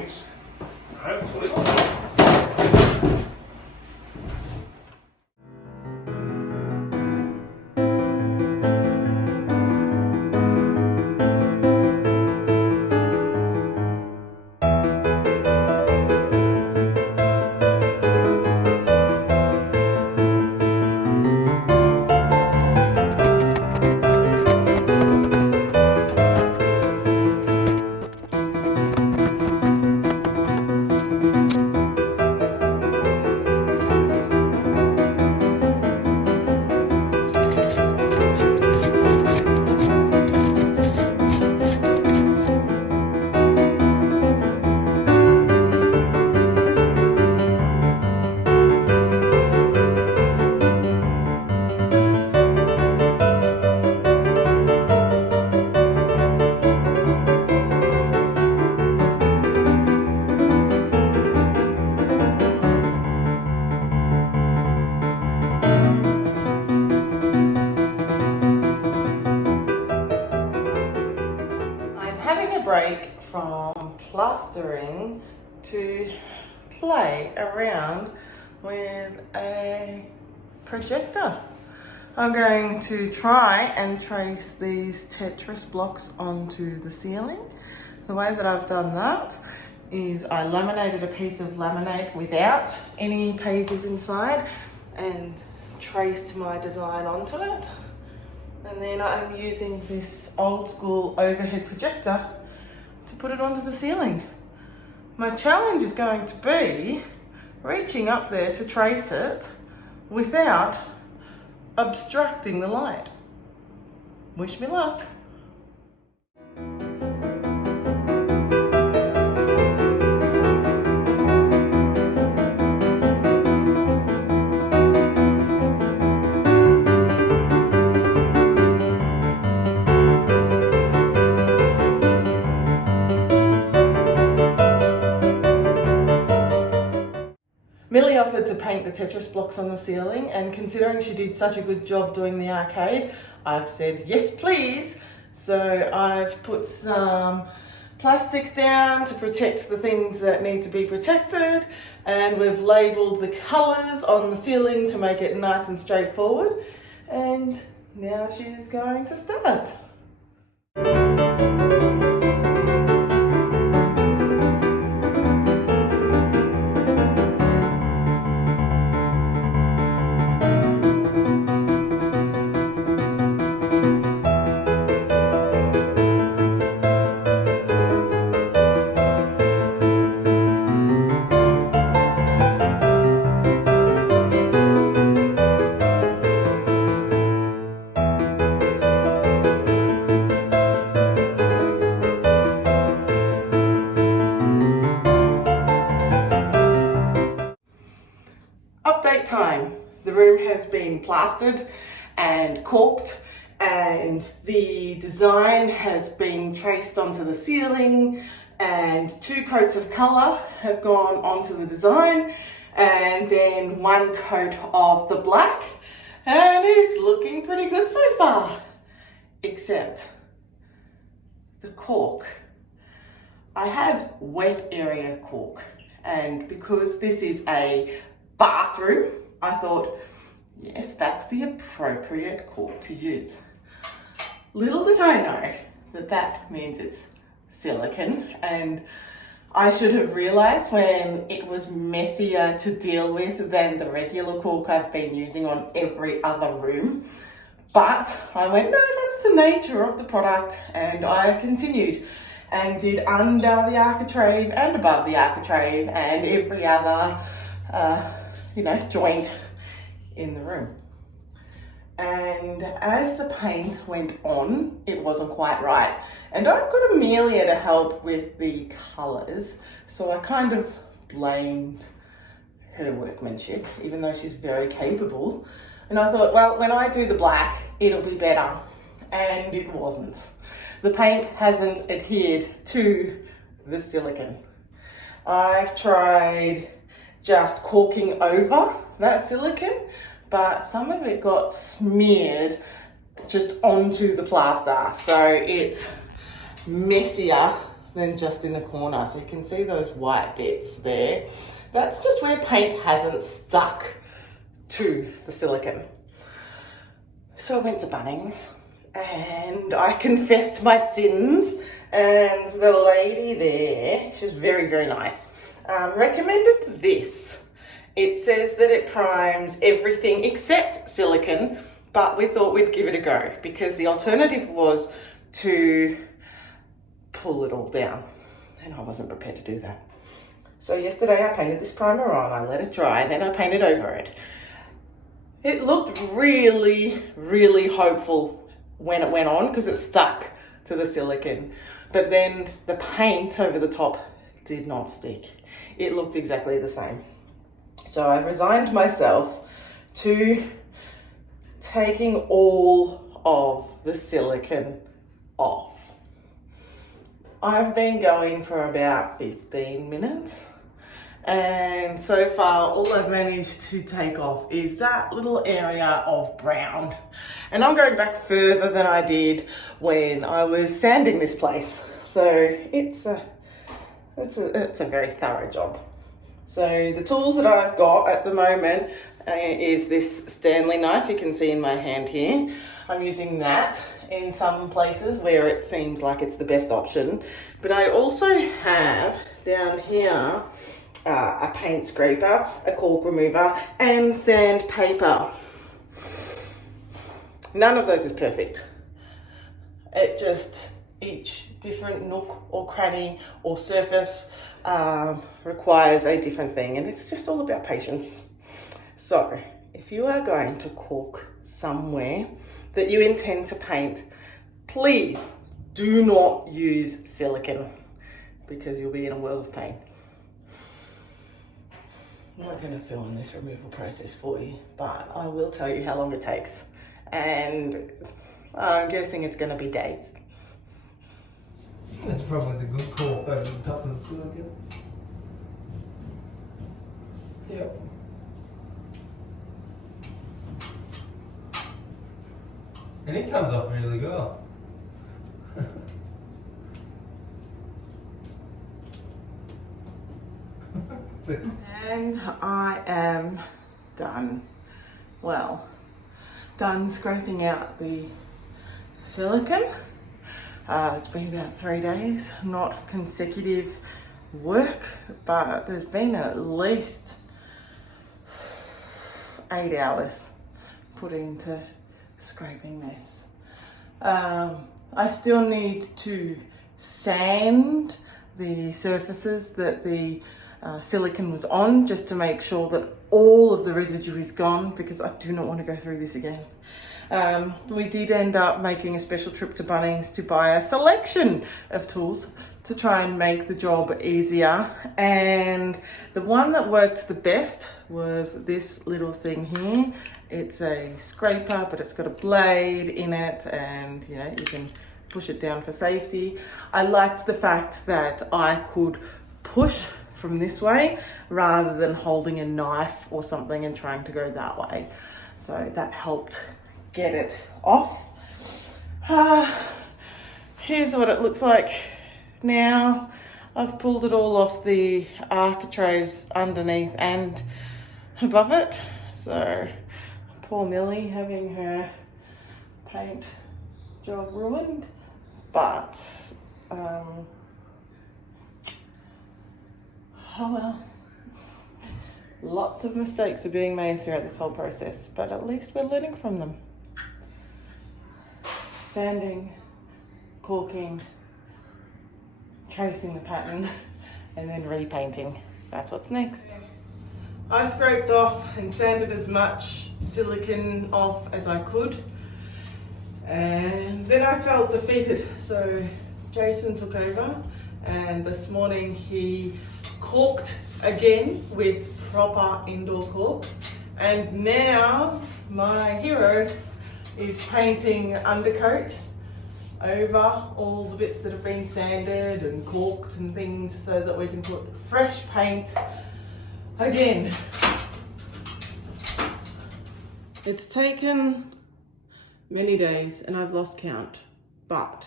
things. Hopefully. Break from plastering to play around with a projector. I'm going to try and trace these Tetris blocks onto the ceiling. The way that I've done that is I laminated a piece of laminate without any pages inside and traced my design onto it. And then I'm using this old school overhead projector to put it onto the ceiling. My challenge is going to be reaching up there to trace it without obstructing the light. Wish me luck. Millie offered to paint the Tetris blocks on the ceiling, and considering she did such a good job doing the arcade, I've said yes please. So I've put some plastic down to protect the things that need to be protected, and we've labelled the colours on the ceiling to make it nice and straightforward, and now she's going to start. Update time. The room has been plastered and caulked, and the design has been traced onto the ceiling, and 2 coats of colour have gone onto the design, and then 1 coat of the black, and it's looking pretty good so far. Except the caulk. I had wet area caulk, and because this is a bathroom, I thought, yes, that's the appropriate caulk to use. Little did I know that that means it's silicone, and I should have realised when it was messier to deal with than the regular caulk I've been using on every other room. But I went, no, that's the nature of the product, and I continued and did under the architrave and above the architrave and every other joint in the room. And as the paint went on, it wasn't quite right. And I've got Amelia to help with the colours, so I kind of blamed her workmanship, even though she's very capable. And I thought, well, when I do the black, it'll be better. And it wasn't. The paint hasn't adhered to the silicone. I've tried just caulking over that silicone, but some of it got smeared just onto the plaster, so it's messier than just in the corner. So you can see those white bits there. That's just where paint hasn't stuck to the silicone. So I went to Bunnings and I confessed my sins, and the lady there, she's very, very nice, recommended this. It says that it primes everything except silicone, but we thought we'd give it a go because the alternative was to pull it all down, and I wasn't prepared to do that. So yesterday I painted this primer on, I let it dry, and then I painted over it. It looked really, really hopeful when it went on because it stuck to the silicone, but then the paint over the top did not stick. It looked exactly the same. So I've resigned myself to taking all of the silicone off. I've been going for about 15 minutes. And so far, all I've managed to take off is that little area of brown. And I'm going back further than I did when I was sanding this place. So it's a very thorough job. So the tools that I've got at the moment is this Stanley knife you can see in my hand here. I'm using that in some places where it seems like it's the best option. But I also have down here a paint scraper, a cork remover, and sandpaper. None of those is perfect. It just, each different nook or cranny or surface requires a different thing, and it's just all about patience. So if you are going to cork somewhere that you intend to paint, please do not use silicone because you'll be in a world of pain. I'm not going to film this removal process for you, but I will tell you how long it takes, and I'm guessing it's going to be days. That's probably the good cork over the top of the silicone. Yep. And it comes off really well. And I am done. Well, done scraping out the silicone. It's been about 3 days, not consecutive work, but there's been at least 8 hours put into scraping this. I still need to sand the surfaces that the silicone was on, just to make sure that all of the residue is gone, because I do not want to go through this again. We did end up making a special trip to Bunnings to buy a selection of tools to try and make the job easier, and the one that worked the best was this little thing here. It's a scraper, but it's got a blade in it, and you know, you can push it down for safety. I liked the fact that I could push from this way rather than holding a knife or something and trying to go that way. So that helped get it off. Here's what it looks like now. I've pulled it all off the architraves underneath and above it. So poor Millie having her paint job ruined, but oh well. Lots of mistakes are being made throughout this whole process, but at least we're learning from them. Sanding, caulking, tracing the pattern, and then repainting. That's what's next. I scraped off and sanded as much silicone off as I could, and then I felt defeated. So Jason took over, and this morning he caulked again with proper indoor caulk, and now my hero is painting undercoat over all the bits that have been sanded and caulked and things, so that we can put fresh paint again. It's taken many days and I've lost count, but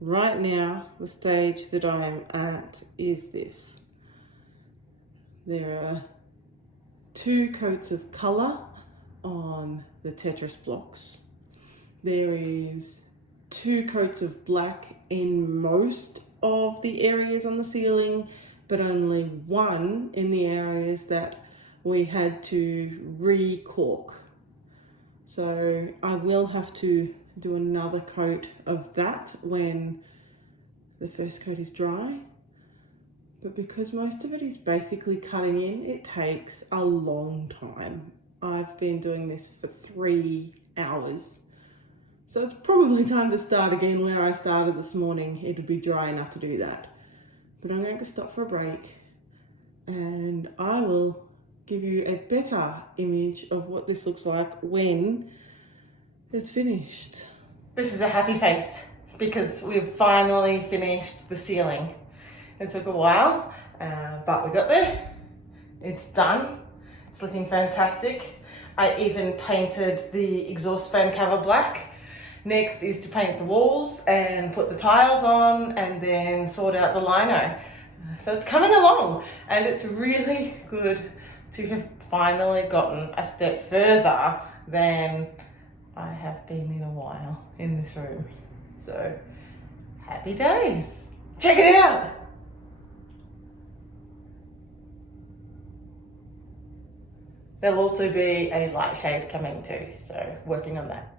right now, the stage that I am at is this. There are 2 coats of colour on the Tetris blocks. There is 2 coats of black in most of the areas on the ceiling, but only 1 in the areas that we had to re-caulk. So I will have to do another coat of that when the first coat is dry. But because most of it is basically cutting in, it takes a long time. I've been doing this for 3 hours. So it's probably time to start again where I started this morning. It'll be dry enough to do that. But I'm going to stop for a break and I will give you a better image of what this looks like when it's finished. This is a happy face because we've finally finished the ceiling. It took a while, but we got there. It's done. It's looking fantastic. I even painted the exhaust fan cover black. Next is to paint the walls and put the tiles on and then sort out the lino. So it's coming along and it's really good to have finally gotten a step further than I have been in a while in this room. So happy days. Check it out. There'll also be a light shade coming too, so working on that.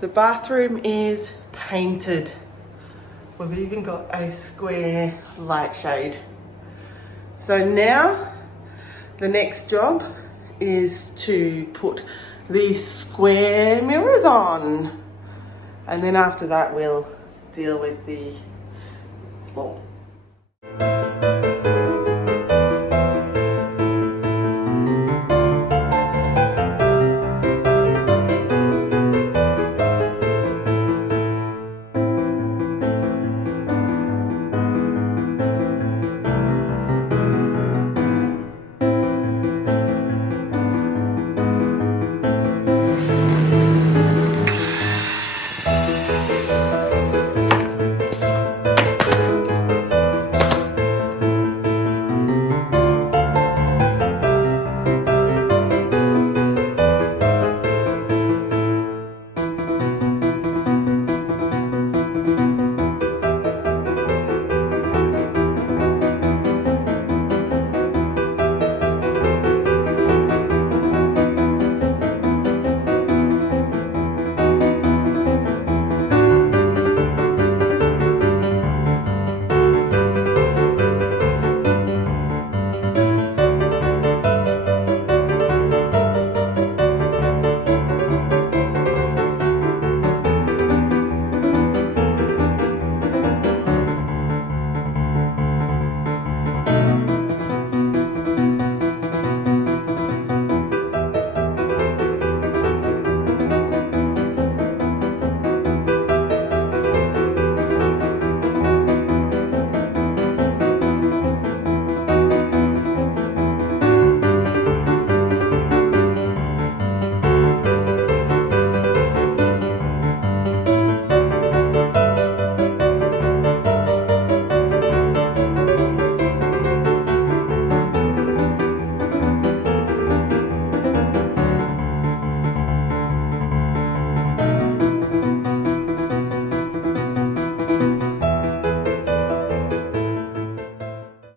The bathroom is painted. We've even got a square light shade. So now the next job is to put these square mirrors on. And then after that we'll deal with the floor.